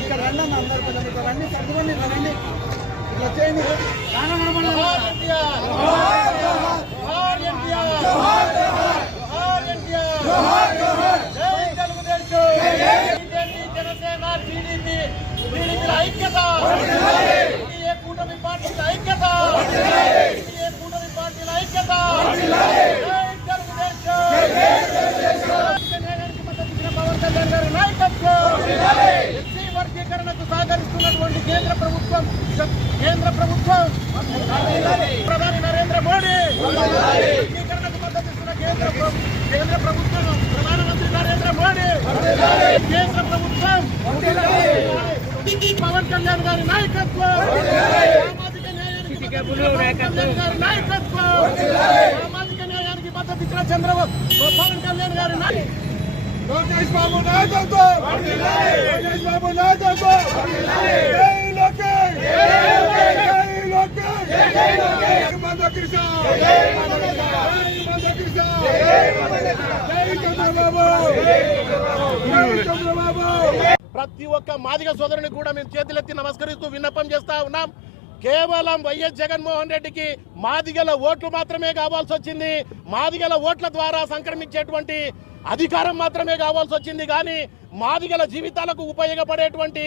ఇక్కడ రండి అన్న, అందరు కొంచెం రండి, సర్దుకోండి, రండి, ఇట్లా చేయండి. ఐక్యత, కూటమి పార్టీల ఐక్యత, కూటమి పార్టీల ఐక్యత, పవన్ కళ్యాణ్ గారి నాయకత్వం, ఎస్సీ వర్గీకరణకు సహకరిస్తున్నటువంటి కేంద్ర ప్రభుత్వం ప్రధాని నరేంద్ర మోడీ, వర్గీకరణకు మద్దతిస్తున్న కేంద్ర ప్రభుత్వం, ప్రధానమంత్రి నరేంద్ర మోడీ, కేంద్ర ప్రభుత్వం, పవన్ కళ్యాణ్ గారి నాయకత్వం, సామాజిక న్యాయానికి గారి నాయకత్వం, సామాజిక న్యాయానికి మద్దతు ఇచ్చిన పవన్ కళ్యాణ్ గారి నాయకత్వం, లోకేష్ బాబు నాయకత్వం, లోకేష్ బాబు నాయకత్వం, జై లోకేష్, జై లోకేష్, జై మందకృష్ణ, జై మందకృష్ణ, జై చంద్రబాబు, జై చంద్రబాబు. ప్రతి ఒక్క మాదిగ సోదరుని కూడా మేము చేతులెత్తి నమస్కరిస్తూ విన్నపం చేస్తా ఉన్నాం. కేవలం వైఎస్ జగన్మోహన్ రెడ్డికి మాదిగల ఓట్లు మాత్రమే కావాల్సి వచ్చింది, మాదిగల ఓట్ల ద్వారా సంక్రమించేటువంటి అధికారం మాత్రమే కావాల్సి వచ్చింది. కానీ మాదిగల జీవితాలకు ఉపయోగపడేటువంటి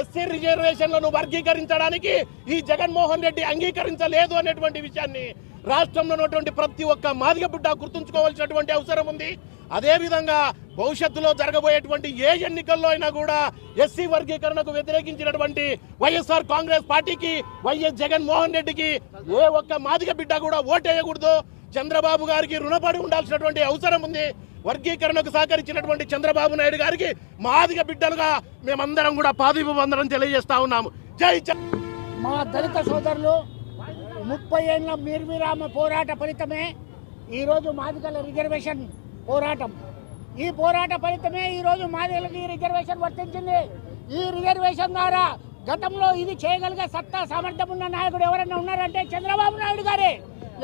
ఎస్సీ రిజర్వేషన్లను వర్గీకరించడానికి ఈ జగన్మోహన్ రెడ్డి అంగీకరించలేదు అనేటువంటి విషయాన్ని రాష్ట్రంలో ఉన్నటువంటి ప్రతి ఒక్క మాదిగ బిడ్డ గుర్తుంచుకోవాల్సినటువంటి అవసరం ఉంది. అదేవిధంగా భవిష్యత్తులో జరగబోయేటువంటి ఏ ఎన్నికల్లో అయినా కూడా ఎస్సీ వర్గీకరణకు వ్యతిరేకించినటువంటి వైఎస్ఆర్ కాంగ్రెస్ పార్టీకి, వైఎస్ జగన్మోహన్ రెడ్డికి ఏ ఒక్క మాదిగ బిడ్డ కూడా ఓటేయకూడదు. చంద్రబాబు గారికి రుణపడి ఉండాల్సినటువంటి అవసరం ఉంది. వర్గీకరణకు సహకరించినటువంటి చంద్రబాబు నాయుడు గారికి మాదిగ బిడ్డలుగా మేమందరం కూడా పాదాభివందనం తెలియజేస్తా ఉన్నాము. జై మా దళిత సోదరులు 30 ఏళ్ల నిర్విరామ పోరాట ఫలితమే ఈరోజు మాదిగల రిజర్వేషన్ పోరాటం. ఈ పోరాట ఫలితమే ఈరోజు మాదిగలకి రిజర్వేషన్ వర్తించింది. ఈ రిజర్వేషన్ ద్వారా గతంలో ఇది చేయగలిగే సత్తా సామర్థ్యం ఉన్న నాయకుడు ఎవరైనా ఉన్నారంటే చంద్రబాబు నాయుడు గారే.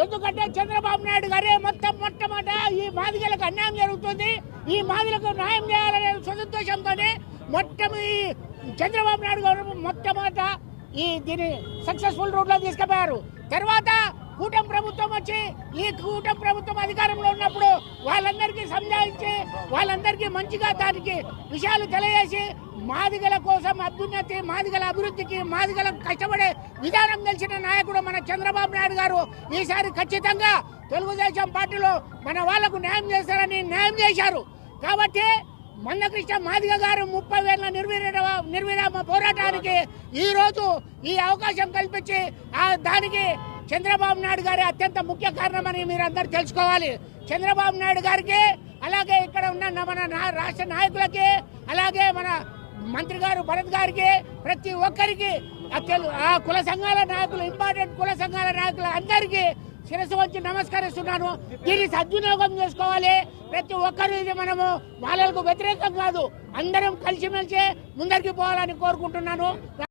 ఎందుకంటే చంద్రబాబు నాయుడు గారే మొట్టమొదట ఈ మాదిగలకు అన్యాయం జరుగుతుంది, ఈ మాదిగలకు న్యాయం చేయాలనే సదుద్దేశంతోనే ఈ చంద్రబాబు నాయుడు గారు మొట్టమొదట దీన్ని సక్సెస్ఫుల్ రూట్ లో తీసుకుపోయారు. తర్వాత కూటమి ప్రభుత్వం వచ్చి ఈ కూటమి ప్రభుత్వం అధికారంలో ఉన్నప్పుడు వాళ్ళందరికీ సంజాయించి వాళ్ళందరికీ మంచిగా దానికి విషయాలు తెలియజేసి మాదిగల కోసం అభ్యున్నతి, మాదిగల అభివృద్ధికి, మాదిగలకు కష్టపడే విధానం తెలిసిన నాయకుడు మన చంద్రబాబు నాయుడు గారు. ఈసారి ఖచ్చితంగా తెలుగుదేశం పార్టీలో మన వాళ్లకు న్యాయం చేస్తారని న్యాయం చేశారు. కాబట్టి మందకృష్ణ మాదిగ గారు 30 ఏళ్ల నిర్విరామ పోరాటానికి ఈరోజు ఈ అవకాశం కల్పించి దానికి చంద్రబాబు నాయుడు గారి అత్యంత ముఖ్య కారణమని మీరందరూ తెలుసుకోవాలి. చంద్రబాబు నాయుడు గారికి, అలాగే ఇక్కడ ఉన్న మన రాష్ట్ర నాయకులకి, అలాగే మన మంత్రి గారు భరత్ గారికి, ప్రతి ఒక్కరికి ఆ కుల సంఘాల నాయకులు, ఇంపార్టెంట్ కుల సంఘాల నాయకులు అందరికీ శిరస్సు వంచి నమస్కరిస్తున్నాను. దీన్ని సద్వినియోగం చేసుకోవాలి. ప్రతి ఒక్కరు ఇది మనము వాళ్ళకు వ్యతిరేకం కాదు, అందరం కలిసిమెలిసి ముందరికి పోవాలని కోరుకుంటున్నాను.